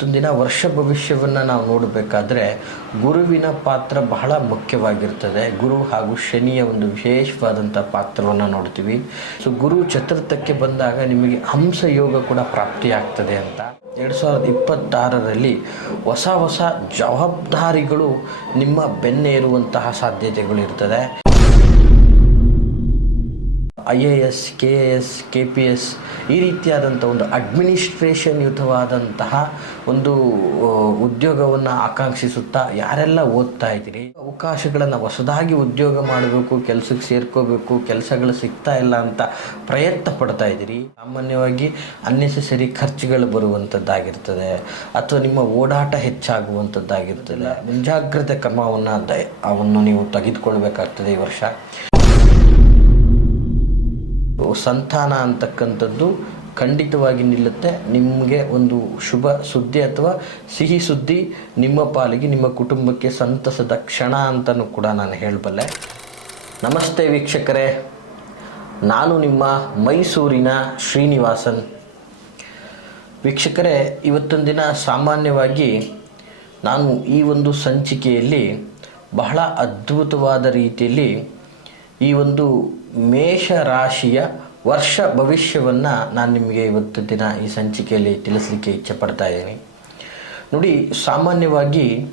ಇವತ್ತೊಂದು ದಿನ ವರ್ಷ ಭವಿಷ್ಯವನ್ನು ನಾವು ನೋಡಬೇಕಾದ್ರೆ ಗುರುವಿನ ಪಾತ್ರ ಬಹಳ ಮುಖ್ಯವಾಗಿರ್ತದೆ. ಗುರು ಹಾಗೂ ಶನಿಯ ಒಂದು ವಿಶೇಷವಾದಂಥ ಪಾತ್ರವನ್ನು ನೋಡ್ತೀವಿ. ಸೊ ಗುರು ಚತುರ್ಥಕ್ಕೆ ಬಂದಾಗ ನಿಮಗೆ ಹಂಸ ಯೋಗ ಕೂಡ ಪ್ರಾಪ್ತಿಯಾಗ್ತದೆ ಅಂತ. ಎರಡು ಸಾವಿರದ ಇಪ್ಪತ್ತಾರರಲ್ಲಿ ಹೊಸ ಹೊಸ ಜವಾಬ್ದಾರಿಗಳು ನಿಮ್ಮ ಬೆನ್ನೇರುವಂತಹ ಸಾಧ್ಯತೆಗಳು ಇರ್ತದೆ. I A S K A S K P S ಈ ರೀತಿಯಾದಂಥ ಒಂದು ಅಡ್ಮಿನಿಸ್ಟ್ರೇಷನ್ ಯುತವಾದಂತಹ ಒಂದು ಉದ್ಯೋಗವನ್ನು ಆಕಾಂಕ್ಷಿಸುತ್ತಾ ಯಾರೆಲ್ಲ ಓದ್ತಾ ಇದ್ದೀರಿ? ಅವಕಾಶಗಳನ್ನು ಹೊಸದಾಗಿ ಉದ್ಯೋಗ ಮಾಡಬೇಕು, ಕೆಲಸಕ್ಕೆ ಸೇರ್ಕೋಬೇಕು, ಕೆಲಸಗಳು ಸಿಗ್ತಾ ಇಲ್ಲ ಅಂತ ಪ್ರಯತ್ನ ಪಡ್ತಾ ಇದ್ದೀರಿ. ಸಾಮಾನ್ಯವಾಗಿ ಅನ್ನೆಸೆಸರಿ ಖರ್ಚುಗಳು ಬರುವಂಥದ್ದಾಗಿರ್ತದೆ, ಅಥವಾ ನಿಮ್ಮ ಓಡಾಟ ಹೆಚ್ಚಾಗುವಂಥದ್ದಾಗಿರ್ತದೆ. ಮುಂಜಾಗ್ರತೆ ಕ್ರಮವನ್ನು ಅವನ್ನು ನೀವು ತೆಗೆದುಕೊಳ್ಬೇಕಾಗ್ತದೆ ಈ ವರ್ಷ. ಸಂತಾನ ಅಂತಕ್ಕಂಥದ್ದು ಖಂಡಿತವಾಗಿ ನಿಲ್ಲುತ್ತೆ. ನಿಮಗೆ ಒಂದು ಶುಭ ಸುದ್ದಿ ಅಥವಾ ಸಿಹಿ ಸುದ್ದಿ ನಿಮ್ಮ ಪಾಲಿಗೆ, ನಿಮ್ಮ ಕುಟುಂಬಕ್ಕೆ ಸಂತಸದ ಕ್ಷಣ ಅಂತಲೂ ಕೂಡ ನಾನು ಹೇಳಬಲ್ಲೆ. ನಮಸ್ತೆ ವೀಕ್ಷಕರೇ. ನಾನು ನಿಮ್ಮ ಮೈಸೂರಿನ ಶ್ರೀನಿವಾಸನ್. ವೀಕ್ಷಕರೇ, ಇವತ್ತೊಂದು ದಿನ ಸಾಮಾನ್ಯವಾಗಿ ನಾನು ಈ ಒಂದು ಸಂಚಿಕೆಯಲ್ಲಿ ಬಹಳ ಅದ್ಭುತವಾದ ರೀತಿಯಲ್ಲಿ ಈ ಒಂದು ಮೇಷ ರಾಶಿಯ ವರ್ಷ ಭವಿಷ್ಯವನ್ನು ನಾನು ನಿಮಗೆ ಇವತ್ತು ದಿನ ಈ ಸಂಚಿಕೆಯಲ್ಲಿ ತಿಳಿಸಲಿಕ್ಕೆ ಇಚ್ಛೆ ಪಡ್ತಾ ಇದ್ದೀನಿ. ನೋಡಿ, ಸಾಮಾನ್ಯವಾಗಿ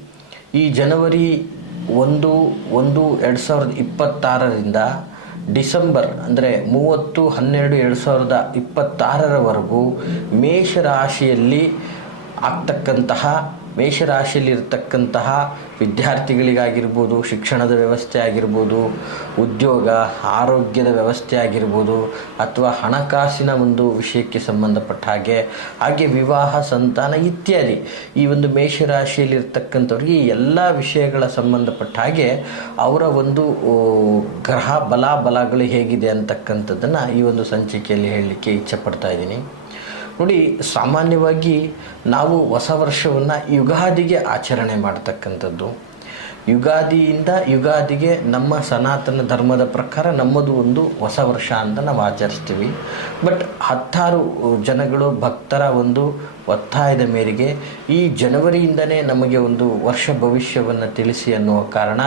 ಈ ಜನವರಿ ಒಂದು ಒಂದು, ಎರಡು ಸಾವಿರದ ಇಪ್ಪತ್ತಾರರಿಂದ ಡಿಸೆಂಬರ್ ಅಂದರೆ ಮೂವತ್ತು, ಹನ್ನೆರಡು, ಎರಡು ಸಾವಿರದ ಇಪ್ಪತ್ತಾರರವರೆಗೂ ಮೇಷರಾಶಿಯಲ್ಲಿ ಆಗ್ತಕ್ಕಂತಹ ಮೇಷರಾಶಿಯಲ್ಲಿ ಇರತಕ್ಕಂತಹ ವಿದ್ಯಾರ್ಥಿಗಳಿಗಾಗಿರ್ಬೋದು, ಶಿಕ್ಷಣದ ವ್ಯವಸ್ಥೆ ಆಗಿರ್ಬೋದು, ಉದ್ಯೋಗ, ಆರೋಗ್ಯದ ವ್ಯವಸ್ಥೆ ಆಗಿರ್ಬೋದು, ಅಥವಾ ಹಣಕಾಸಿನ ಒಂದು ವಿಷಯಕ್ಕೆ ಸಂಬಂಧಪಟ್ಟ ಹಾಗೆ ಹಾಗೆ ವಿವಾಹ, ಸಂತಾನ ಇತ್ಯಾದಿ. ಈ ಒಂದು ಮೇಷರಾಶಿಯಲ್ಲಿರ್ತಕ್ಕಂಥವ್ರಿಗೆ ಎಲ್ಲ ವಿಷಯಗಳ ಸಂಬಂಧಪಟ್ಟ ಹಾಗೆ ಅವರ ಒಂದು ಗ್ರಹ ಬಲ ಬಲಗಳು ಹೇಗಿದೆ ಅಂತಕ್ಕಂಥದ್ದನ್ನು ಈ ಒಂದು ಸಂಚಿಕೆಯಲ್ಲಿ ಹೇಳಲಿಕ್ಕೆ ಇಚ್ಛೆ ಪಡ್ತಾ ಇದ್ದೀನಿ. ನೋಡಿ, ಸಾಮಾನ್ಯವಾಗಿ ನಾವು ಹೊಸ ವರ್ಷವನ್ನು ಯುಗಾದಿಗೆ ಆಚರಣೆ ಮಾಡ್ತಕ್ಕಂಥದ್ದು. ಯುಗಾದಿಯಿಂದ ಯುಗಾದಿಗೆ ನಮ್ಮ ಸನಾತನ ಧರ್ಮದ ಪ್ರಕಾರ ನಮ್ಮದು ಒಂದು ಹೊಸ ವರ್ಷ ಅಂತ ನಾವು ಆಚರಿಸ್ತೀವಿ. ಬಟ್ ಹತ್ತಾರು ಜನಗಳು, ಭಕ್ತರ ಒಂದು ಒತ್ತಾಯದ ಮೇರೆಗೆ ಈ ಜನವರಿಯಿಂದನೇ ನಮಗೆ ಒಂದು ವರ್ಷ ಭವಿಷ್ಯವನ್ನು ತಿಳಿಸಿ ಅನ್ನುವ ಕಾರಣ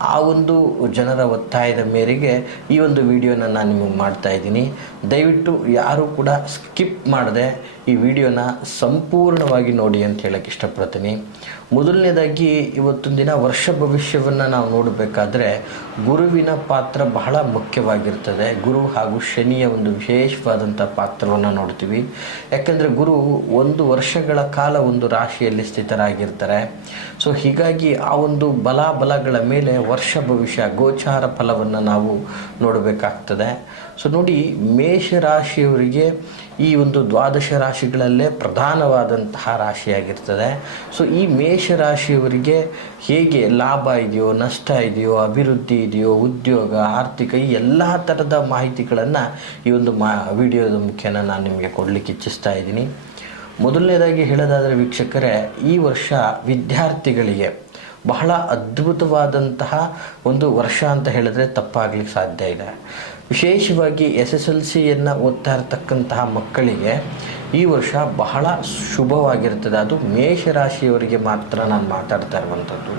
ಆ ಒಂದು ಜನರ ಒತ್ತಾಯದ ಮೇರೆಗೆ ಈ ಒಂದು ವಿಡಿಯೋನ ನಾನು ನಿಮಗೆ ಮಾಡ್ತಾ ಇದ್ದೀನಿ. ದಯವಿಟ್ಟು ಯಾರೂ ಕೂಡ ಸ್ಕಿಪ್ ಮಾಡದೆ ಈ ವಿಡಿಯೋನ ಸಂಪೂರ್ಣವಾಗಿ ನೋಡಿ ಅಂತ ಹೇಳಕ್ಕೆ ಇಷ್ಟಪಡ್ತೀನಿ. ಮೊದಲನೇದಾಗಿ ಇವತ್ತೊಂದಿನ ದಿನ ವರ್ಷ ಭವಿಷ್ಯವನ್ನು ನಾವು ನೋಡಬೇಕಾದ್ರೆ ಗುರುವಿನ ಪಾತ್ರ ಬಹಳ ಮುಖ್ಯವಾಗಿರ್ತದೆ. ಗುರು ಹಾಗೂ ಶನಿಯ ಒಂದು ವಿಶೇಷವಾದಂಥ ಪಾತ್ರವನ್ನು ನೋಡ್ತೀವಿ. ಯಾಕಂದರೆ ಗುರು ಒಂದು ವರ್ಷಗಳ ಕಾಲ ಒಂದು ರಾಶಿಯಲ್ಲಿ ಸ್ಥಿತರಾಗಿರ್ತಾರೆ. ಸೊ ಹೀಗಾಗಿ ಆ ಒಂದು ಬಲ ಬಲಗಳ ಮೇಲೆ ವರ್ಷ ಭವಿಷ್ಯ, ಗೋಚಾರ ಫಲವನ್ನು ನಾವು ನೋಡಬೇಕಾಗ್ತದೆ. ಸೊ ನೋಡಿ ಮೇಷ ರಾಶಿಯವರಿಗೆ ಈ ಒಂದು ದ್ವಾದಶ ರಾಶಿಗಳಲ್ಲೇ ಪ್ರಧಾನವಾದಂತಹ ರಾಶಿಯಾಗಿರ್ತದೆ. ಸೊ ಈ ಮೇಷ ರಾಶಿಯವರಿಗೆ ಹೇಗೆ ಲಾಭ ಇದೆಯೋ, ನಷ್ಟ ಇದೆಯೋ, ಅಭಿವೃದ್ಧಿ ಇದೆಯೋ, ಉದ್ಯೋಗ, ಆರ್ಥಿಕ ಈ ಎಲ್ಲ ಥರದ ಮಾಹಿತಿಗಳನ್ನು ಈ ಒಂದು ಮಾ, ವಿಡಿಯೋದ ಮುಖೇನ ನಾನು ನಿಮಗೆ ಕೊಡಲಿಕ್ಕೆ ಇಚ್ಛಿಸ್ತಾ ಇದ್ದೀನಿ. ಮೊದಲನೇದಾಗಿ ಹೇಳೋದಾದರೆ ವೀಕ್ಷಕರೇ, ಈ ವರ್ಷ ವಿದ್ಯಾರ್ಥಿಗಳಿಗೆ ಬಹಳ ಅದ್ಭುತವಾದಂತಹ ಒಂದು ವರ್ಷ ಅಂತ ಹೇಳಿದ್ರೆ ತಪ್ಪಾಗಲಿಕ್ಕೆ ಸಾಧ್ಯ ಇಲ್ಲ. ವಿಶೇಷವಾಗಿ ಎಸ್ ಎಸ್ ಎಲ್ ಸಿಯನ್ನು ಓದ್ತಾ ಇರತಕ್ಕಂತಹ ಮಕ್ಕಳಿಗೆ ಈ ವರ್ಷ ಬಹಳ ಶುಭವಾಗಿರ್ತದೆ. ಅದು ಮೇಷರಾಶಿಯವರಿಗೆ ಮಾತ್ರ ನಾನು ಮಾತಾಡ್ತಾ ಇರುವಂಥದ್ದು.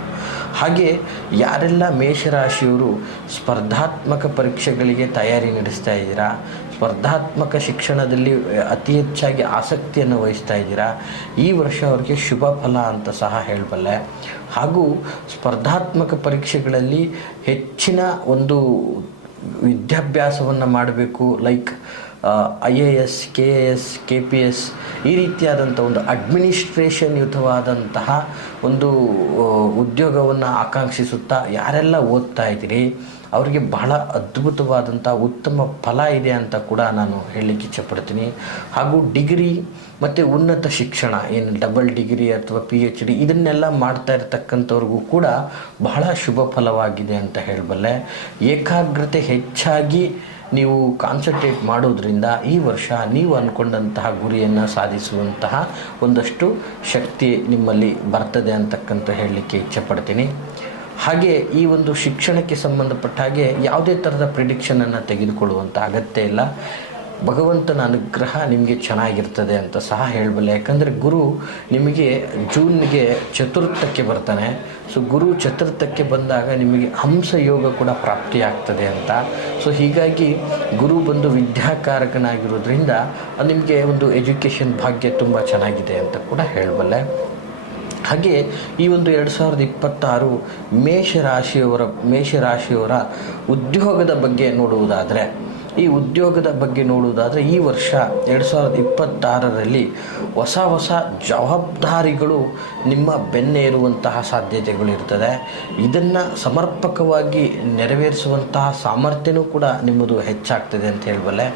ಹಾಗೆ ಯಾರೆಲ್ಲ ಮೇಷರಾಶಿಯವರು ಸ್ಪರ್ಧಾತ್ಮಕ ಪರೀಕ್ಷೆಗಳಿಗೆ ತಯಾರಿ ನಡೆಸ್ತಾ ಇದ್ದೀರಾ, ಸ್ಪರ್ಧಾತ್ಮಕ ಶಿಕ್ಷಣದಲ್ಲಿ ಅತಿ ಹೆಚ್ಚಾಗಿ ಆಸಕ್ತಿಯನ್ನು ವಹಿಸ್ತಾ ಇದ್ದೀರಾ, ಈ ವರ್ಷ ಅವರಿಗೆ ಶುಭ ಫಲ ಅಂತ ಸಹ ಹೇಳಬಲ್ಲೆ. ಹಾಗೂ ಸ್ಪರ್ಧಾತ್ಮಕ ಪರೀಕ್ಷೆಗಳಲ್ಲಿ ಹೆಚ್ಚಿನ ಒಂದು ವಿದ್ಯಾಭ್ಯಾಸವನ್ನು ಮಾಡಬೇಕು like I A S K A S K P S ಈ ರೀತಿಯಾದಂಥ ಒಂದು ಅಡ್ಮಿನಿಸ್ಟ್ರೇಷನ್ ಯುತವಾದಂತಹ ಒಂದು ಉದ್ಯೋಗವನ್ನು ಆಕಾಂಕ್ಷಿಸುತ್ತಾ ಯಾರೆಲ್ಲ ಓದ್ತಾ ಇದ್ದೀರಿ ಅವರಿಗೆ ಬಹಳ ಅದ್ಭುತವಾದಂಥ ಉತ್ತಮ ಫಲ ಇದೆ ಅಂತ ಕೂಡ ನಾನು ಹೇಳಲಿಕ್ಕೆ ಇಚ್ಛಪಡ್ತೀನಿ. ಹಾಗೂ ಡಿಗ್ರಿ ಮತ್ತು ಉನ್ನತ ಶಿಕ್ಷಣ, ಏನು ಡಬಲ್ ಡಿಗ್ರಿ ಅಥವಾ ಪಿ ಎಚ್ ಡಿ ಇದನ್ನೆಲ್ಲ ಮಾಡ್ತಾ ಇರತಕ್ಕಂಥವ್ರಿಗೂ ಕೂಡ ಬಹಳ ಶುಭ ಫಲವಾಗಿದೆ ಅಂತ ಹೇಳಬಲ್ಲೆ. ಏಕಾಗ್ರತೆ ಹೆಚ್ಚಾಗಿ ನೀವು ಕಾನ್ಸಂಟ್ರೇಟ್ ಮಾಡೋದ್ರಿಂದ ಈ ವರ್ಷ ನೀವು ಅಂದ್ಕೊಂಡಂತಹ ಗುರಿಯನ್ನು ಸಾಧಿಸುವಂತಹ ಒಂದಷ್ಟು ಶಕ್ತಿ ನಿಮ್ಮಲ್ಲಿ ಬರ್ತದೆ ಅಂತಕ್ಕಂಥ ಹೇಳಲಿಕ್ಕೆ ಇಚ್ಛೆಪಡ್ತೀನಿ. ಹಾಗೆ ಈ ಒಂದು ಶಿಕ್ಷಣಕ್ಕೆ ಸಂಬಂಧಪಟ್ಟ ಹಾಗೆ ಯಾವುದೇ ಥರದ ಪ್ರಿಡಿಕ್ಷನನ್ನು ತೆಗೆದುಕೊಳ್ಳುವಂಥ ಅಗತ್ಯ ಇಲ್ಲ. ಭಗವಂತನ ಅನುಗ್ರಹ ನಿಮಗೆ ಚೆನ್ನಾಗಿರ್ತದೆ ಅಂತ ಸಹ ಹೇಳಬಲ್ಲೆ. ಯಾಕಂದರೆ ಗುರು ನಿಮಗೆ ಜೂನ್ಗೆ ಚತುರ್ಥಕ್ಕೆ ಬರ್ತಾನೆ. ಸೊ ಗುರು ಚತುರ್ಥಕ್ಕೆ ಬಂದಾಗ ನಿಮಗೆ ಹಂಸ ಯೋಗ ಕೂಡ ಪ್ರಾಪ್ತಿಯಾಗ್ತದೆ ಅಂತ. ಸೊ ಹೀಗಾಗಿ ಗುರು ಬಂದು ವಿದ್ಯಾಕಾರಕನಾಗಿರೋದ್ರಿಂದ ನಿಮಗೆ ಒಂದು ಎಜುಕೇಷನ್ ಭಾಗ್ಯ ತುಂಬ ಚೆನ್ನಾಗಿದೆ ಅಂತ ಕೂಡ ಹೇಳಬಲ್ಲೆ. ಹಾಗೆ ಈ ಒಂದು ಎರಡು ಸಾವಿರದ ಇಪ್ಪತ್ತಾರು ಮೇಷರಾಶಿಯವರ ಮೇಷರಾಶಿಯವರ ಉದ್ಯೋಗದ ಬಗ್ಗೆ ನೋಡುವುದಾದರೆ ಈ ಉದ್ಯೋಗದ ಬಗ್ಗೆ ನೋಡುವುದಾದರೆ ಈ ವರ್ಷ ಎರಡು ಸಾವಿರದ ಇಪ್ಪತ್ತಾರರಲ್ಲಿ ಹೊಸ ಹೊಸ ಜವಾಬ್ದಾರಿಗಳು ನಿಮ್ಮ ಬೆನ್ನೇರುವಂತಹ ಸಾಧ್ಯತೆಗಳು ಸಾಧ್ಯತೆಗಳಿರ್ತದೆ. ಇದನ್ನು ಸಮರ್ಪಕವಾಗಿ ನೆರವೇರಿಸುವಂತಹ ಸಾಮರ್ಥ್ಯನೂ ಕೂಡ ನಿಮ್ಮದು ಹೆಚ್ಚಾಗ್ತದೆ ಅಂತ ಹೇಳಬಲ್ಲೆ.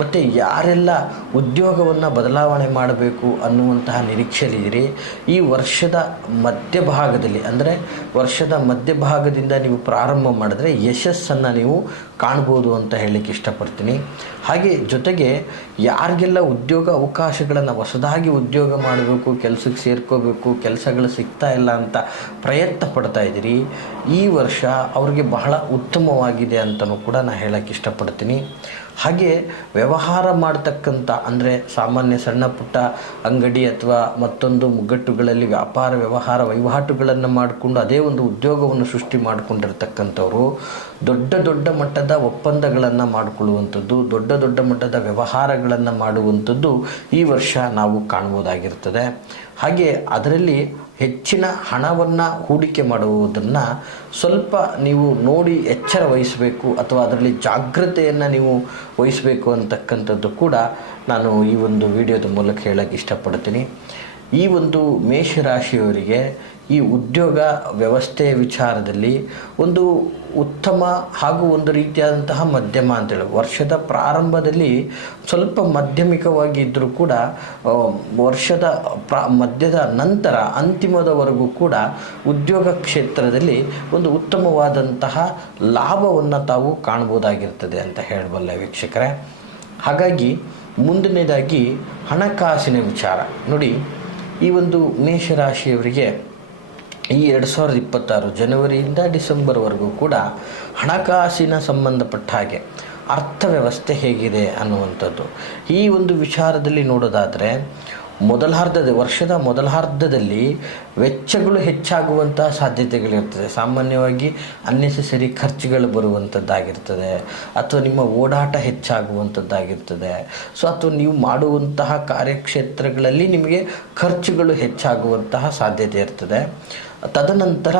ಮತ್ತು ಯಾರೆಲ್ಲ ಉದ್ಯೋಗವನ್ನು ಬದಲಾವಣೆ ಮಾಡಬೇಕು ಅನ್ನುವಂತಹ ನಿರೀಕ್ಷೆಯಲ್ಲಿದ್ದೀರಿ ಈ ವರ್ಷದ ಮಧ್ಯಭಾಗದಲ್ಲಿ ಅಂದರೆ ವರ್ಷದ ಮಧ್ಯಭಾಗದಿಂದ ನೀವು ಪ್ರಾರಂಭ ಮಾಡಿದ್ರೆ ಯಶಸ್ಸನ್ನು ನೀವು ಕಾಣ್ಬೋದು ಅಂತ ಹೇಳಲಿಕ್ಕೆ ಇಷ್ಟಪಡ್ತೀನಿ. ಹಾಗೆ ಜೊತೆಗೆ ಯಾರಿಗೆಲ್ಲ ಉದ್ಯೋಗ ಅವಕಾಶಗಳನ್ನು ಹೊಸದಾಗಿ ಉದ್ಯೋಗ ಮಾಡಬೇಕು, ಕೆಲಸಕ್ಕೆ ಸೇರ್ಕೋಬೇಕು, ಕೆಲಸಗಳು ಸಿಗ್ತಾ ಇಲ್ಲ ಅಂತ ಪ್ರಯತ್ನ ಪಡ್ತಾ ಇದ್ದೀರಿ, ಈ ವರ್ಷ ಅವ್ರಿಗೆ ಬಹಳ ಉತ್ತಮವಾಗಿದೆ ಅಂತಲೂ ಕೂಡ ನಾನು ಹೇಳೋಕ್ಕೆ ಇಷ್ಟಪಡ್ತೀನಿ. ಹಾಗೆ ವ್ಯವಹಾರ ಮಾಡ್ತಕ್ಕಂಥ ಅಂದರೆ ಸಾಮಾನ್ಯ ಸಣ್ಣ ಪುಟ್ಟ ಅಂಗಡಿ ಅಥವಾ ಮತ್ತೊಂದು ಮುಗ್ಗಟ್ಟುಗಳಲ್ಲಿ ವ್ಯಾಪಾರ, ವ್ಯವಹಾರ ವಹಿವಾಟುಗಳನ್ನು ಮಾಡಿಕೊಂಡು ಅದೇ ಒಂದು ಉದ್ಯೋಗವನ್ನು ಸೃಷ್ಟಿ ಮಾಡಿಕೊಂಡಿರ್ತಕ್ಕಂಥವ್ರು ದೊಡ್ಡ ದೊಡ್ಡ ಮಟ್ಟದ ಒಪ್ಪಂದಗಳನ್ನು ಮಾಡಿಕೊಳ್ಳುವಂಥದ್ದು, ದೊಡ್ಡ ದೊಡ್ಡ ಮಟ್ಟದ ವ್ಯವಹಾರಗಳನ್ನು ಮಾಡುವಂಥದ್ದು ಈ ವರ್ಷ ನಾವು ಕಾಣ್ಬೋದಾಗಿರ್ತದೆ. ಹಾಗೆ ಅದರಲ್ಲಿ ಹೆಚ್ಚಿನ ಹಣವನ್ನು ಹೂಡಿಕೆ ಮಾಡುವುದನ್ನು ಸ್ವಲ್ಪ ನೀವು ನೋಡಿ ಎಚ್ಚರ ವಹಿಸಬೇಕು ಅಥವಾ ಅದರಲ್ಲಿ ಜಾಗ್ರತೆಯನ್ನು ನೀವು ವಹಿಸಬೇಕು ಅಂತಕ್ಕಂಥದ್ದು ಕೂಡ ನಾನು ಈ ಒಂದು ವಿಡಿಯೋದ ಮೂಲಕ ಹೇಳಕ್ಕೆ ಇಷ್ಟಪಡ್ತೀನಿ. ಈ ಒಂದು ಮೇಷರಾಶಿಯವರಿಗೆ ಈ ಉದ್ಯೋಗ ವ್ಯವಸ್ಥೆ ವಿಚಾರದಲ್ಲಿ ಒಂದು ಉತ್ತಮ ಹಾಗೂ ಒಂದು ರೀತಿಯಾದಂತಹ ಮಧ್ಯಮ ಅಂತೇಳಿ, ವರ್ಷದ ಪ್ರಾರಂಭದಲ್ಲಿ ಸ್ವಲ್ಪ ಮಾಧ್ಯಮಿಕವಾಗಿ ಇದ್ದರೂ ಕೂಡ ವರ್ಷದ ಪ್ರಾ, ಮಧ್ಯದ ನಂತರ ಅಂತಿಮದವರೆಗೂ ಕೂಡ ಉದ್ಯೋಗ ಕ್ಷೇತ್ರದಲ್ಲಿ ಒಂದು ಉತ್ತಮವಾದಂತಹ ಲಾಭವನ್ನು ತಾವು ಕಾಣ್ಬೋದಾಗಿರ್ತದೆ ಅಂತ ಹೇಳಬಲ್ಲೆ ವೀಕ್ಷಕರೇ. ಹಾಗಾಗಿ ಮುಂದಿನದಾಗಿ ಹಣಕಾಸಿನ ವಿಚಾರ. ನೋಡಿ ಈ ಒಂದು ಮೇಷರಾಶಿಯವರಿಗೆ ಈ ಎರಡು ಸಾವಿರದ ಇಪ್ಪತ್ತಾರು ಜನವರಿಯಿಂದ ಡಿಸೆಂಬರ್ವರೆಗೂ ಕೂಡ ಹಣಕಾಸಿನ ಸಂಬಂಧಪಟ್ಟ ಹಾಗೆ ಅರ್ಥವ್ಯವಸ್ಥೆ ಹೇಗಿದೆ ಅನ್ನುವಂಥದ್ದು. ಈ ಒಂದು ವಿಚಾರದಲ್ಲಿ ನೋಡೋದಾದರೆ ಮೊದಲಾರ್ಧದ ವರ್ಷದ ಮೊದಲಾರ್ಧದಲ್ಲಿ ವೆಚ್ಚಗಳು ಹೆಚ್ಚಾಗುವಂತಹ ಸಾಧ್ಯತೆಗಳಿರ್ತದೆ. ಸಾಮಾನ್ಯವಾಗಿ ಅನ್ನೆಸೆಸರಿ ಖರ್ಚುಗಳು ಬರುವಂಥದ್ದಾಗಿರ್ತದೆ ಅಥವಾ ನಿಮ್ಮ ಓಡಾಟ ಹೆಚ್ಚಾಗುವಂಥದ್ದಾಗಿರ್ತದೆ ಸೊ ಅಥವಾ ನೀವು ಮಾಡುವಂತಹ ಕಾರ್ಯಕ್ಷೇತ್ರಗಳಲ್ಲಿ ನಿಮಗೆ ಖರ್ಚುಗಳು ಹೆಚ್ಚಾಗುವಂತಹ ಸಾಧ್ಯತೆ ಇರ್ತದೆ. ತದನಂತರ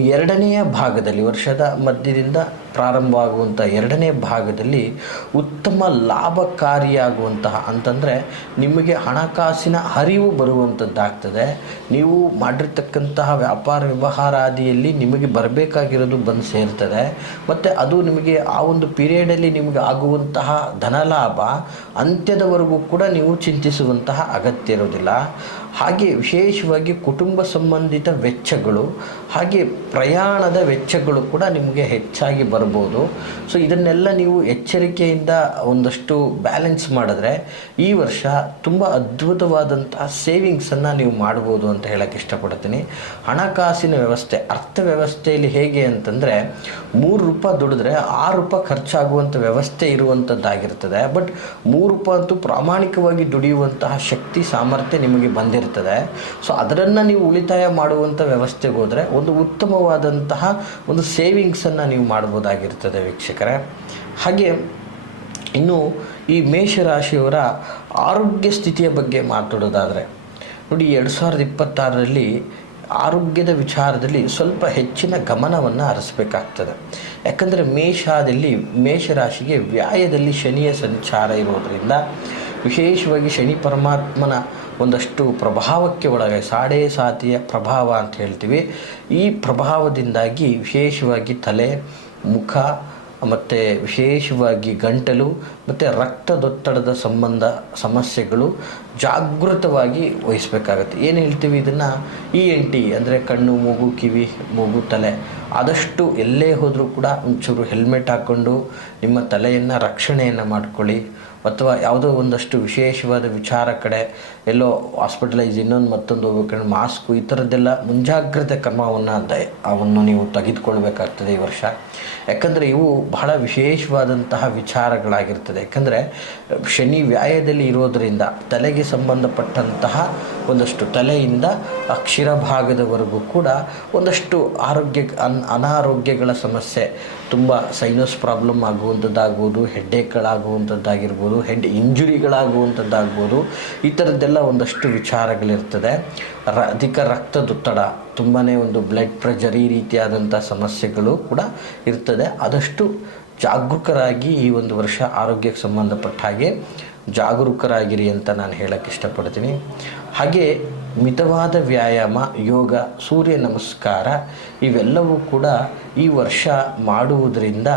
ಎರಡನೆಯ ಭಾಗದಲ್ಲಿ, ವರ್ಷದ ಮಧ್ಯದಿಂದ ಪ್ರಾರಂಭವಾಗುವಂಥ ಎರಡನೇ ಭಾಗದಲ್ಲಿ ಉತ್ತಮ ಲಾಭಕಾರಿಯಾಗುವಂತಹ ಅಂತಂದರೆ ನಿಮಗೆ ಹಣಕಾಸಿನ ಹರಿವು ಬರುವಂಥದ್ದಾಗ್ತದೆ. ನೀವು ಮಾಡಿರ್ತಕ್ಕಂತಹ ವ್ಯಾಪಾರ ವ್ಯವಹಾರಾದಿಯಲ್ಲಿ ನಿಮಗೆ ಬರಬೇಕಾಗಿರೋದು ಬಂದು ಸೇರ್ತದೆ. ಮತ್ತು ಅದು ನಿಮಗೆ ಆ ಒಂದು ಪೀರಿಯಡಲ್ಲಿ ನಿಮಗೆ ಆಗುವಂತಹ ಧನಲಾಭ ಅಂತ್ಯದವರೆಗೂ ಕೂಡ ನೀವು ಚಿಂತಿಸುವಂತಹ ಅಗತ್ಯ ಇರೋದಿಲ್ಲ ಹಾಗೆ ವಿಶೇಷವಾಗಿ ಕುಟುಂಬ ಸಂಬಂಧಿತ ವೆಚ್ಚಗಳು ಹಾಗೆ ಪ್ರಯಾಣದ ವೆಚ್ಚಗಳು ಕೂಡ ನಿಮಗೆ ಹೆಚ್ಚಾಗಿ ಬರ್ಬೋದು. ಸೊ ಇದನ್ನೆಲ್ಲ ನೀವು ಎಚ್ಚರಿಕೆಯಿಂದ ಒಂದಷ್ಟು ಬ್ಯಾಲೆನ್ಸ್ ಮಾಡಿದ್ರೆ ಈ ವರ್ಷ ತುಂಬ ಅದ್ಭುತವಾದಂತಹ ಸೇವಿಂಗ್ಸನ್ನು ನೀವು ಮಾಡ್ಬೋದು ಅಂತ ಹೇಳಕ್ಕೆ ಇಷ್ಟಪಡ್ತೀನಿ. ಹಣಕಾಸಿನ ವ್ಯವಸ್ಥೆ, ಅರ್ಥವ್ಯವಸ್ಥೆಯಲ್ಲಿ ಹೇಗೆ ಅಂತಂದರೆ ಮೂರು ರೂಪಾಯಿ ದುಡಿದ್ರೆ ಆರು ರೂಪಾಯಿ ಖರ್ಚಾಗುವಂಥ ವ್ಯವಸ್ಥೆ ಇರುವಂಥದ್ದಾಗಿರ್ತದೆ ಬಟ್ ಮೂರು ರೂಪಾಯಿ ಅಂತೂ ಪ್ರಾಮಾಣಿಕವಾಗಿ ದುಡಿಯುವಂತಹ ಶಕ್ತಿ, ಸಾಮರ್ಥ್ಯ ನಿಮಗೆ ಬಂದಿರ್ತದೆ. ಸೊ ಅದರನ್ನು ನೀವು ಉಳಿತಾಯ ಮಾಡುವಂಥ ವ್ಯವಸ್ಥೆಗೆ ಹೋದರೆ ಒಂದು ಉತ್ತಮವಾದಂತಹ ಒಂದು ಸೇವಿಂಗ್ಸನ್ನು ನೀವು ಮಾಡ್ಬೋದಾಗಿರ್ತದೆ ವೀಕ್ಷಕರೇ. ಹಾಗೆ ಇನ್ನು ಈ ಮೇಷರಾಶಿಯವರ ಆರೋಗ್ಯ ಸ್ಥಿತಿಯ ಬಗ್ಗೆ ಮಾತಾಡೋದಾದರೆ, ನೋಡಿ ಎರಡು ಸಾವಿರದ ಇಪ್ಪತ್ತಾರರಲ್ಲಿ ಆರೋಗ್ಯದ ವಿಚಾರದಲ್ಲಿ ಸ್ವಲ್ಪ ಹೆಚ್ಚಿನ ಗಮನವನ್ನು ಹರಿಸಬೇಕಾಗ್ತದೆ. ಯಾಕಂದರೆ ಮೇಷಾದಲ್ಲಿ, ಮೇಷರಾಶಿಗೆ ವ್ಯಾಯದಲ್ಲಿ ಶನಿಯ ಸಂಚಾರ ಇರೋದರಿಂದ ವಿಶೇಷವಾಗಿ ಶನಿ ಪರಮಾತ್ಮನ ಒಂದಷ್ಟು ಪ್ರಭಾವಕ್ಕೆ ಒಳಗೆ ಸಾಡೆ ಸಾತಿಯ ಪ್ರಭಾವ ಅಂತ ಹೇಳ್ತೀವಿ. ಈ ಪ್ರಭಾವದಿಂದಾಗಿ ವಿಶೇಷವಾಗಿ ತಲೆ, ಮುಖ, ಮತ್ತು ವಿಶೇಷವಾಗಿ ಗಂಟಲು, ಮತ್ತು ರಕ್ತದೊತ್ತಡದ ಸಂಬಂಧ ಸಮಸ್ಯೆಗಳು ಜಾಗೃತವಾಗಿ ವಹಿಸ್ಬೇಕಾಗತ್ತೆ. ಏನು ಹೇಳ್ತೀವಿ ಇದನ್ನು? ಇ ಎನ್ ಟಿ ಅಂದರೆ ಕಣ್ಣು, ಮೂಗು, ಕಿವಿ, ಮೂಗು, ತಲೆ. ಆದಷ್ಟು ಎಲ್ಲೇ ಹೋದರೂ ಕೂಡ ಒಂಚೂರು ಹೆಲ್ಮೆಟ್ ಹಾಕ್ಕೊಂಡು ನಿಮ್ಮ ತಲೆಯನ್ನು ರಕ್ಷಣೆಯನ್ನು ಮಾಡ್ಕೊಳ್ಳಿ. ಅಥವಾ ಯಾವುದೋ ಒಂದಷ್ಟು ವಿಶೇಷವಾದ ವಿಚಾರ ಕಡೆ ಎಲ್ಲೋ ಹಾಸ್ಪಿಟಲೈಸ್ ಇನ್ನೊಂದು ಮತ್ತೊಂದು ಹೋಗ್ಬೇಕಂದ್ರೆ ಮಾಸ್ಕು ಈ ಥರದ್ದೆಲ್ಲ ಮುಂಜಾಗ್ರತೆ ಕ್ರಮವನ್ನು ದ, ಅವನ್ನು ನೀವು ತೆಗೆದುಕೊಳ್ಬೇಕಾಗ್ತದೆ ಈ ವರ್ಷ. ಯಾಕಂದರೆ ಇವು ಬಹಳ ವಿಶೇಷವಾದಂತಹ ವಿಚಾರಗಳಾಗಿರ್ತದೆ. ಯಾಕಂದರೆ ಶನಿ ವ್ಯಾಯದಲ್ಲಿ ಇರೋದರಿಂದ ತಲೆಗೆ ಸಂಬಂಧಪಟ್ಟಂತಹ ಒಂದಷ್ಟು ತಲೆಯಿಂದ ಅಕ್ಷಿರ ಭಾಗದವರೆಗೂ ಕೂಡ ಒಂದಷ್ಟು ಆರೋಗ್ಯ, ಅನ್, ಅನಾರೋಗ್ಯಗಳ ಸಮಸ್ಯೆ, ತುಂಬ ಸೈನಸ್ ಪ್ರಾಬ್ಲಮ್ ಆಗುವಂಥದ್ದಾಗ್ಬೋದು ಹೆಡ್ಡೇಕ್ಗಳಾಗುವಂಥದ್ದಾಗಿರ್ಬೋದು ಹೆಡ್ ಇಂಜುರಿಗಳಾಗುವಂಥದ್ದಾಗ್ಬೋದು ಈ ಥರದ್ದೆಲ್ಲ ಒಂದಷ್ಟು ವಿಚಾರಗಳಿರ್ತದೆ. ರ, ಅಧಿಕ ರಕ್ತದೊತ್ತಡ ತುಂಬಾ ಒಂದು ಬ್ಲಡ್ ಪ್ರೆಷರ್ ಈ ರೀತಿಯಾದಂಥ ಸಮಸ್ಯೆಗಳು ಕೂಡ ಇರ್ತದೆ. ಆದಷ್ಟು ಜಾಗರೂಕರಾಗಿ ಈ ಒಂದು ವರ್ಷ ಆರೋಗ್ಯಕ್ಕೆ ಸಂಬಂಧಪಟ್ಟ ಹಾಗೆ ಜಾಗರೂಕರಾಗಿರಿ ಅಂತ ನಾನು ಹೇಳಕ್ಕೆ ಇಷ್ಟಪಡ್ತೀನಿ. ಹಾಗೆ ಮಿತವಾದ ವ್ಯಾಯಾಮ, ಯೋಗ, ಸೂರ್ಯ ನಮಸ್ಕಾರ ಇವೆಲ್ಲವೂ ಕೂಡ ಈ ವರ್ಷ ಮಾಡುವುದರಿಂದ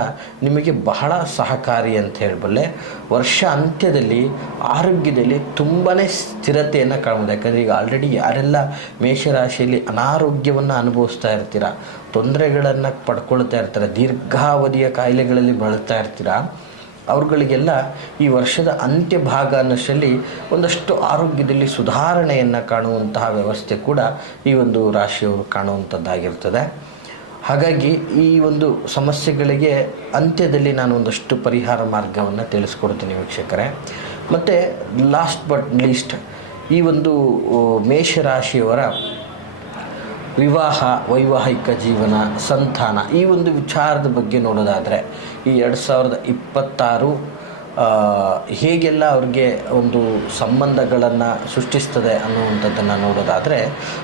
ನಿಮಗೆ ಬಹಳ ಸಹಕಾರಿ ಅಂತ ಹೇಳಬಲ್ಲೆ ವರ್ಷ ಅಂತ್ಯದಲ್ಲಿ ಆರೋಗ್ಯದಲ್ಲಿ ತುಂಬಾ ಸ್ಥಿರತೆಯನ್ನು ಕಾಣ್ಬೋದು. ಯಾಕಂದರೆ ಈಗ ಆಲ್ರೆಡಿ ಯಾರೆಲ್ಲ ಮೇಷರಾಶಿಯಲ್ಲಿ ಅನಾರೋಗ್ಯವನ್ನು ಅನುಭವಿಸ್ತಾ ಇರ್ತೀರ, ತೊಂದರೆಗಳನ್ನು ಪಡ್ಕೊಳ್ತಾ ಇರ್ತಾರೆ, ದೀರ್ಘಾವಧಿಯ ಕಾಯಿಲೆಗಳಲ್ಲಿ ಬಳಲ್ತಾ ಇರ್ತೀರ ಅವ್ರುಗಳಿಗೆಲ್ಲ ಈ ವರ್ಷದ ಅಂತ್ಯ ಭಾಗ ಅನ್ನೋಷ್ಟರಲ್ಲಿ ಒಂದಷ್ಟು ಆರೋಗ್ಯದಲ್ಲಿ ಸುಧಾರಣೆಯನ್ನು ಕಾಣುವಂತಹ ವ್ಯವಸ್ಥೆ ಕೂಡ ಈ ಒಂದು ರಾಶಿಯವರು ಕಾಣುವಂಥದ್ದಾಗಿರ್ತದೆ. ಹಾಗಾಗಿ ಈ ಒಂದು ಸಮಸ್ಯೆಗಳಿಗೆ ಅಂತ್ಯದಲ್ಲಿ ನಾನು ಒಂದಷ್ಟು ಪರಿಹಾರ ಮಾರ್ಗವನ್ನು ತಿಳಿಸ್ಕೊಡ್ತೀನಿ ವೀಕ್ಷಕರೇ. ಮತ್ತು ಲಾಸ್ಟ್ ಬಟ್ ಲೀಸ್ಟ್ ಈ ಒಂದು ಮೇಷರಾಶಿಯವರ ವಿವಾಹ, ವೈವಾಹಿಕ ಜೀವನ, ಸಂತಾನ ಈ ಒಂದು ವಿಚಾರದ ಬಗ್ಗೆ ನೋಡೋದಾದರೆ ಈ ಎರಡು ಸಾವಿರದ ಇಪ್ಪತ್ತಾರು ಹೇಗೆಲ್ಲ ಅವ್ರಿಗೆ ಒಂದು ಸಂಬಂಧಗಳನ್ನು ಸೃಷ್ಟಿಸ್ತದೆ ಅನ್ನುವಂಥದ್ದನ್ನು ನೋಡೋದಾದರೆ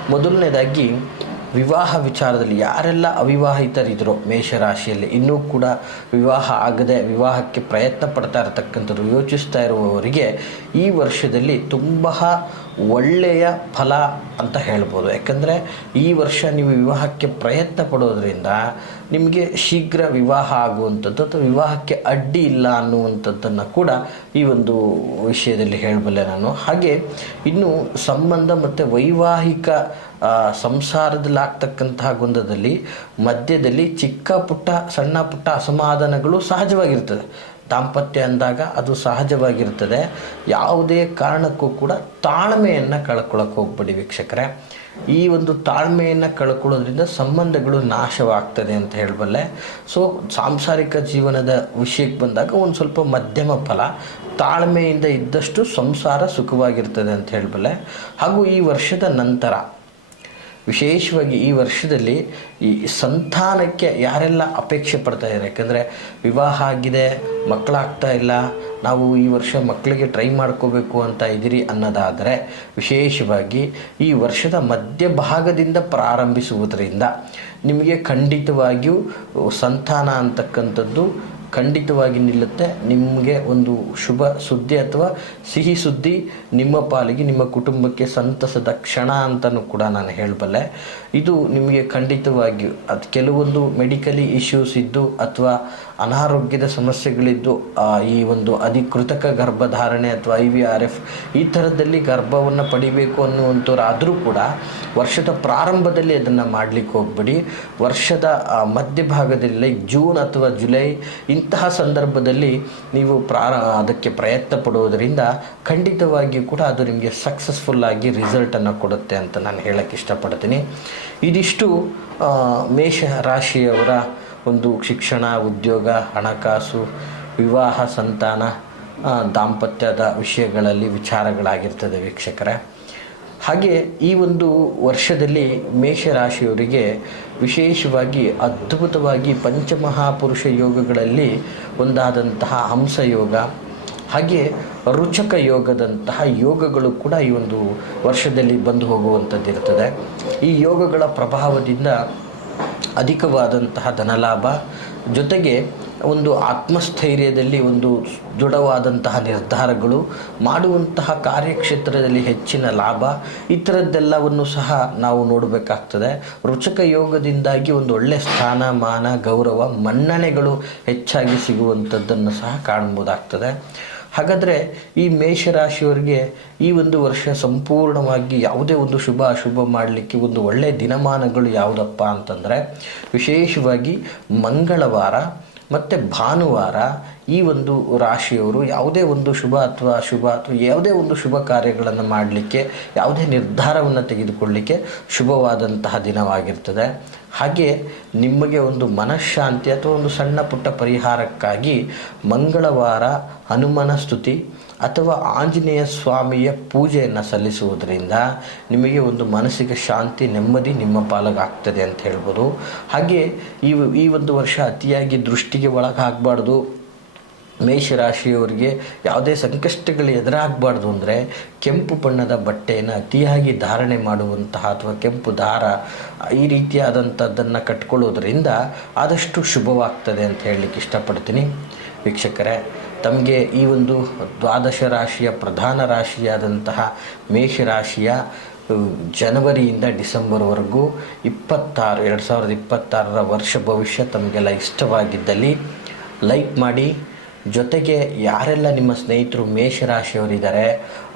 ಮೊದಲನೇದಾಗಿ ವಿವಾಹ ವಿಚಾರದಲ್ಲಿ ಯಾರೆಲ್ಲ ಅವಿವಾಹಿತರಿದ್ರೋ ಮೇಷರಾಶಿಯಲ್ಲಿ, ಇನ್ನೂ ಕೂಡ ವಿವಾಹ ಆಗದೆ ವಿವಾಹಕ್ಕೆ ಪ್ರಯತ್ನ ಪಡ್ತಾ ಇರತಕ್ಕಂಥದ್ದು ಯೋಚಿಸ್ತಾ ಇರುವವರಿಗೆ ಈ ವರ್ಷದಲ್ಲಿ ತುಂಬ ಒಳ್ಳೆಯ ಫಲ ಅಂತ ಹೇಳ್ಬೋದು. ಯಾಕಂದರೆ ಈ ವರ್ಷ ನೀವು ವಿವಾಹಕ್ಕೆ ಪ್ರಯತ್ನ ಪಡೋದ್ರಿಂದ ನಿಮಗೆ ಶೀಘ್ರ ವಿವಾಹ ಆಗುವಂಥದ್ದು ಅಥವಾ ವಿವಾಹಕ್ಕೆ ಅಡ್ಡಿ ಇಲ್ಲ ಅನ್ನುವಂಥದ್ದನ್ನು ಕೂಡ ಈ ಒಂದು ವಿಷಯದಲ್ಲಿ ಹೇಳಬಲ್ಲೆ ನಾನು. ಹಾಗೆ ಇನ್ನು ಸಂಬಂಧ ಮತ್ತು ವೈವಾಹಿಕ ಸಂಸಾರದಲ್ಲಿ ಆಗ್ತಕ್ಕಂತಹ ಗೊಂದದಲ್ಲಿ ಮಧ್ಯದಲ್ಲಿ ಚಿಕ್ಕ ಪುಟ್ಟ, ಸಣ್ಣ ಪುಟ್ಟ ಅಸಮಾಧಾನಗಳು ಸಹಜವಾಗಿರ್ತದೆ. ದಾಂಪತ್ಯ ಅಂದಾಗ ಅದು ಸಹಜವಾಗಿರ್ತದೆ ಯಾವುದೇ ಕಾರಣಕ್ಕೂ ಕೂಡ ತಾಳ್ಮೆಯನ್ನು ಕಳ್ಕೊಳ್ಳೋಕೆ ಹೋಗ್ಬೇಡಿ ವೀಕ್ಷಕರೇ. ಈ ಒಂದು ತಾಳ್ಮೆಯನ್ನು ಕಳ್ಕೊಳ್ಳೋದ್ರಿಂದ ಸಂಬಂಧಗಳು ನಾಶವಾಗ್ತದೆ ಅಂತ ಹೇಳಬಲ್ಲೆ. ಸೊ ಸಾಂಸಾರಿಕ ಜೀವನದ ವಿಷಯಕ್ಕೆ ಬಂದಾಗ ಒಂದು ಸ್ವಲ್ಪ ಮಧ್ಯಮ ಫಲ, ತಾಳ್ಮೆಯಿಂದ ಇದ್ದಷ್ಟು ಸಂಸಾರ ಸುಖವಾಗಿರ್ತದೆ ಅಂತ ಹೇಳಬಲ್ಲೆ. ಹಾಗೂ ಈ ವರ್ಷದ ನಂತರ ವಿಶೇಷವಾಗಿ ಈ ವರ್ಷದಲ್ಲಿ ಈ ಸಂತಾನಕ್ಕೆ ಯಾರೆಲ್ಲ ಅಪೇಕ್ಷೆ ಪಡ್ತಾ ಇದ್ದಾರೆ? ಯಾಕಂದರೆ ವಿವಾಹ ಆಗಿದೆ, ಮಕ್ಕಳಾಗ್ತಾ ಇಲ್ಲ, ನಾವು ಈ ವರ್ಷ ಮಕ್ಕಳಿಗೆ ಟ್ರೈ ಮಾಡ್ಕೋಬೇಕು ಅಂತ ಇದ್ದೀರಿ ಅನ್ನೋದಾದರೆ ವಿಶೇಷವಾಗಿ ಈ ವರ್ಷದ ಮಧ್ಯಭಾಗದಿಂದ ಪ್ರಾರಂಭಿಸುವುದರಿಂದ ನಿಮಗೆ ಖಂಡಿತವಾಗಿಯೂ ಸಂತಾನ ಅಂತಕ್ಕಂಥದ್ದು ಖಂಡಿತವಾಗಿ ನಿಲ್ಲುತ್ತೆ. ನಿಮಗೆ ಒಂದು ಶುಭ ಸುದ್ದಿ ಅಥವಾ ಸಿಹಿ ಸುದ್ದಿ ನಿಮ್ಮ ಪಾಲಿಗೆ, ನಿಮ್ಮ ಕುಟುಂಬಕ್ಕೆ ಸಂತಸದ ಕ್ಷಣ ಅಂತಲೂ ಕೂಡ ನಾನು ಹೇಳಬಲ್ಲೆ. ಇದು ನಿಮಗೆ ಖಂಡಿತವಾಗಿಯೂ ಅದು ಕೆಲವೊಂದು ಮೆಡಿಕಲಿ ಇಶ್ಯೂಸ್ ಇದ್ದು ಅಥವಾ ಅನಾರೋಗ್ಯದ ಸಮಸ್ಯೆಗಳಿದ್ದು ಈ ಒಂದು ಅಧಿಕೃತಕ ಗರ್ಭಧಾರಣೆ ಅಥವಾ ಐ ವಿ ಆರ್ ಎಫ್ ಈ ಥರದಲ್ಲಿ ಗರ್ಭವನ್ನು ಪಡಿಬೇಕು ಅನ್ನುವಂಥವ್ರಾದರೂ ಕೂಡ ವರ್ಷದ ಪ್ರಾರಂಭದಲ್ಲಿ ಅದನ್ನು ಮಾಡಲಿಕ್ಕೆ ಹೋಗ್ಬೇಡಿ. ವರ್ಷದ ಮಧ್ಯಭಾಗದಲ್ಲಿ, ಜೂನ್ ಅಥವಾ ಜುಲೈ ಇಂತಹ ಸಂದರ್ಭದಲ್ಲಿ ನೀವು ಪ್ರಾರ, ಅದಕ್ಕೆ ಪ್ರಯತ್ನ ಪಡುವುದರಿಂದ ಖಂಡಿತವಾಗಿಯೂ ಕೂಡ ಅದು ನಿಮಗೆ ಸಕ್ಸಸ್ಫುಲ್ಲಾಗಿ ರಿಸಲ್ಟನ್ನು ಕೊಡುತ್ತೆ ಅಂತ ನಾನು ಹೇಳಕ್ಕೆ ಇಷ್ಟಪಡ್ತೀನಿ. ಇದಿಷ್ಟು ಮೇಷ ರಾಶಿಯವರ ಒಂದು ಶಿಕ್ಷಣ, ಉದ್ಯೋಗ, ಹಣಕಾಸು, ವಿವಾಹ, ಸಂತಾನ ದಾಂಪತ್ಯದ ವಿಷಯಗಳಲ್ಲಿ ವಿಚಾರಗಳಾಗಿರ್ತದೆ ವೀಕ್ಷಕರೇ. ಹಾಗೆ ಈ ಒಂದು ವರ್ಷದಲ್ಲಿ ಮೇಷರಾಶಿಯವರಿಗೆ ವಿಶೇಷವಾಗಿ ಅದ್ಭುತವಾಗಿ ಪಂಚಮಹಾಪುರುಷ ಯೋಗಗಳಲ್ಲಿ ಒಂದಾದಂತಹ ಹಂಸ ಯೋಗ ಹಾಗೆ ರುಚಕ ಯೋಗದಂತಹ ಯೋಗಗಳು ಕೂಡ ಈ ಒಂದು ವರ್ಷದಲ್ಲಿ ಬಂದು ಹೋಗುವಂಥದ್ದಿರ್ತದೆ. ಈ ಯೋಗಗಳ ಪ್ರಭಾವದಿಂದ ಅಧಿಕವಾದಂತಹ ಧನಲಾಭ, ಜೊತೆಗೆ ಒಂದು ಆತ್ಮಸ್ಥೈರ್ಯದಲ್ಲಿ ಒಂದು ದೃಢವಾದಂತಹ ನಿರ್ಧಾರಗಳು, ಮಾಡುವಂತಹ ಕಾರ್ಯಕ್ಷೇತ್ರದಲ್ಲಿ ಹೆಚ್ಚಿನ ಲಾಭ ಈ ಥರದ್ದೆಲ್ಲವನ್ನು ಸಹ ನಾವು ನೋಡಬೇಕಾಗ್ತದೆ. ರುಚಕ ಯೋಗದಿಂದಾಗಿ ಒಂದು ಒಳ್ಳೆಯ ಸ್ಥಾನಮಾನ, ಗೌರವ, ಮನ್ನಣೆಗಳು ಹೆಚ್ಚಾಗಿ ಸಿಗುವಂಥದ್ದನ್ನು ಸಹ ಕಾಣ್ಬೋದಾಗ್ತದೆ. ಹಾಗಾದರೆ ಈ ಮೇಷರಾಶಿಯವರಿಗೆ ಈ ಒಂದು ವರ್ಷ ಸಂಪೂರ್ಣವಾಗಿ ಯಾವುದೇ ಒಂದು ಶುಭ ಅಶುಭ ಮಾಡಲಿಕ್ಕೆ ಒಂದು ಒಳ್ಳೆಯ ದಿನಮಾನಗಳು ಯಾವುದಪ್ಪ ಅಂತಂದರೆ, ವಿಶೇಷವಾಗಿ ಮಂಗಳವಾರ. ಮತ್ತು ಭಾನುವಾರ ಈ ಒಂದು ರಾಶಿಯವರು ಯಾವುದೇ ಒಂದು ಶುಭ ಅಥವಾ ಅಶುಭ ಅಥವಾ ಯಾವುದೇ ಒಂದು ಶುಭ ಕಾರ್ಯಗಳನ್ನು ಮಾಡಲಿಕ್ಕೆ, ಯಾವುದೇ ನಿರ್ಧಾರವನ್ನು ತೆಗೆದುಕೊಳ್ಳಲಿಕ್ಕೆ ಶುಭವಾದಂತಹ ದಿನವಾಗಿರ್ತದೆ. ಹಾಗೆ ನಿಮಗೆ ಒಂದು ಮನಃಶಾಂತಿ ಅಥವಾ ಒಂದು ಸಣ್ಣ ಪುಟ್ಟ ಪರಿಹಾರಕ್ಕಾಗಿ ಮಂಗಳವಾರ ಹನುಮನ ಸ್ತುತಿ ಅಥವಾ ಆಂಜನೇಯ ಸ್ವಾಮಿಯ ಪೂಜೆಯನ್ನು ಸಲ್ಲಿಸುವುದರಿಂದ ನಿಮಗೆ ಒಂದು ಮಾನಸಿಕ ಶಾಂತಿ, ನೆಮ್ಮದಿ ನಿಮ್ಮ ಪಾಲಗಾಗ್ತದೆ ಅಂತ ಹೇಳ್ಬೋದು. ಹಾಗೆ ಈ ಈ ಒಂದು ವರ್ಷ ಅತಿಯಾಗಿ ದೃಷ್ಟಿಗೆ ಒಳಗಾಗಬಾರ್ದು. ಮೇಷರಾಶಿಯವರಿಗೆ ಯಾವುದೇ ಸಂಕಷ್ಟಗಳು ಎದುರಾಗಬಾರ್ದು ಅಂದರೆ ಕೆಂಪು ಬಣ್ಣದ ಬಟ್ಟೆಯನ್ನು ಅತಿಯಾಗಿ ಧಾರಣೆ ಮಾಡುವಂತಹ ಅಥವಾ ಕೆಂಪು ದಾರ ಈ ರೀತಿಯಾದಂಥದ್ದನ್ನು ಕಟ್ಕೊಳ್ಳೋದ್ರಿಂದ ಆದಷ್ಟು ಶುಭವಾಗ್ತದೆ ಅಂತ ಹೇಳಲಿಕ್ಕೆ ಇಷ್ಟಪಡ್ತೀನಿ. ವೀಕ್ಷಕರೇ ತಮಗೆ ಈ ಒಂದು ದ್ವಾದಶ ರಾಶಿಯ ಪ್ರಧಾನ ರಾಶಿಯಾದಂತಹ ಮೇಷರಾಶಿಯ ಜನವರಿಯಿಂದ ಡಿಸೆಂಬರ್ವರೆಗೂ ಇಪ್ಪತ್ತಾರು, ಎರಡು ಸಾವಿರದ ಇಪ್ಪತ್ತಾರರ ವರ್ಷ ಭವಿಷ್ಯ ತಮಗೆಲ್ಲ ಇಷ್ಟವಾಗಿದ್ದಲ್ಲಿ ಲೈಕ್ ಮಾಡಿ ಜೊತೆಗೆ ಯಾರೆಲ್ಲ ನಿಮ್ಮ ಸ್ನೇಹಿತರು ಮೇಷರಾಶಿಯವರಿದ್ದಾರೆ,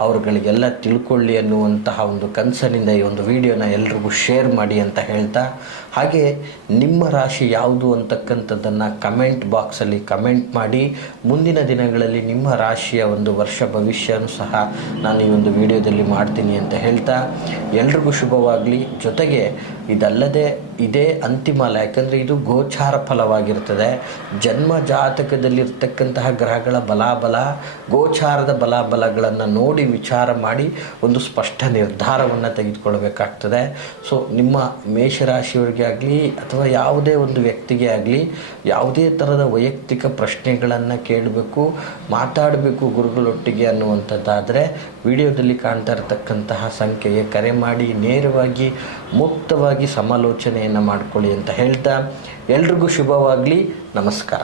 ಅವರುಗಳಿಗೆಲ್ಲ ತಿಳ್ಕೊಳ್ಳಿ ಅನ್ನುವಂತಹ ಒಂದು ಕನಸನಿಂದ ಈ ಒಂದು ವಿಡಿಯೋನ ಎಲ್ರಿಗೂ ಶೇರ್ ಮಾಡಿ ಅಂತ ಹೇಳ್ತಾ, ಹಾಗೆ ನಿಮ್ಮ ರಾಶಿ ಯಾವುದು ಅಂತಕ್ಕಂಥದ್ದನ್ನು ಕಮೆಂಟ್ ಬಾಕ್ಸಲ್ಲಿ ಕಮೆಂಟ್ ಮಾಡಿ, ಮುಂದಿನ ದಿನಗಳಲ್ಲಿ ನಿಮ್ಮ ರಾಶಿಯ ಒಂದು ವರ್ಷ ಭವಿಷ್ಯನೂ ಸಹ ನಾನು ಈ ಒಂದು ವಿಡಿಯೋದಲ್ಲಿ ಮಾಡ್ತೀನಿ ಅಂತ ಹೇಳ್ತಾ, ಎಲ್ರಿಗೂ ಶುಭವಾಗಲಿ. ಜೊತೆಗೆ ಇದಲ್ಲದೆ ಇದೇ ಅಂತಿಮ ಅಲ್ಲ ಯಾಕಂದರೆ ಇದು ಗೋಚಾರ ಫಲವಾಗಿರ್ತದೆ. ಜನ್ಮ ಜಾತಕದಲ್ಲಿರ್ತಕ್ಕಂತಹ ಗ್ರಹಗಳ ಬಲಾಬಲ, ಗೋಚಾರದ ಬಲಾಬಲಗಳನ್ನು ನೋಡಿ ವಿಚಾರ ಮಾಡಿ ಒಂದು ಸ್ಪಷ್ಟ ನಿರ್ಧಾರವನ್ನು ತೆಗೆದುಕೊಳ್ಬೇಕಾಗ್ತದೆ. ಸೊ ನಿಮ್ಮ ಮೇಷರಾಶಿಯವರಿಗೆ ಆಗಲಿ ಅಥವಾ ಯಾವುದೇ ಒಂದು ವ್ಯಕ್ತಿಗೆ ಆಗಲಿ ಯಾವುದೇ ಥರದ ವೈಯಕ್ತಿಕ ಪ್ರಶ್ನೆಗಳನ್ನು ಕೇಳಬೇಕು, ಮಾತಾಡಬೇಕು ಗುರುಗಳೊಟ್ಟಿಗೆ ಅನ್ನುವಂಥದ್ದಾದರೆ ವಿಡಿಯೋದಲ್ಲಿ ಕಾಣ್ತಾ ಇರತಕ್ಕಂತಹ ಸಂಖ್ಯೆಗೆ ಕರೆ ಮಾಡಿ ನೇರವಾಗಿ ಮುಕ್ತವಾಗಿ ಸಮಾಲೋಚನೆಯನ್ನು ಮಾಡಿಕೊಳ್ಳಿ ಅಂತ ಹೇಳ್ತಾ ಎಲ್ರಿಗೂ ಶುಭವಾಗಲಿ. ನಮಸ್ಕಾರ.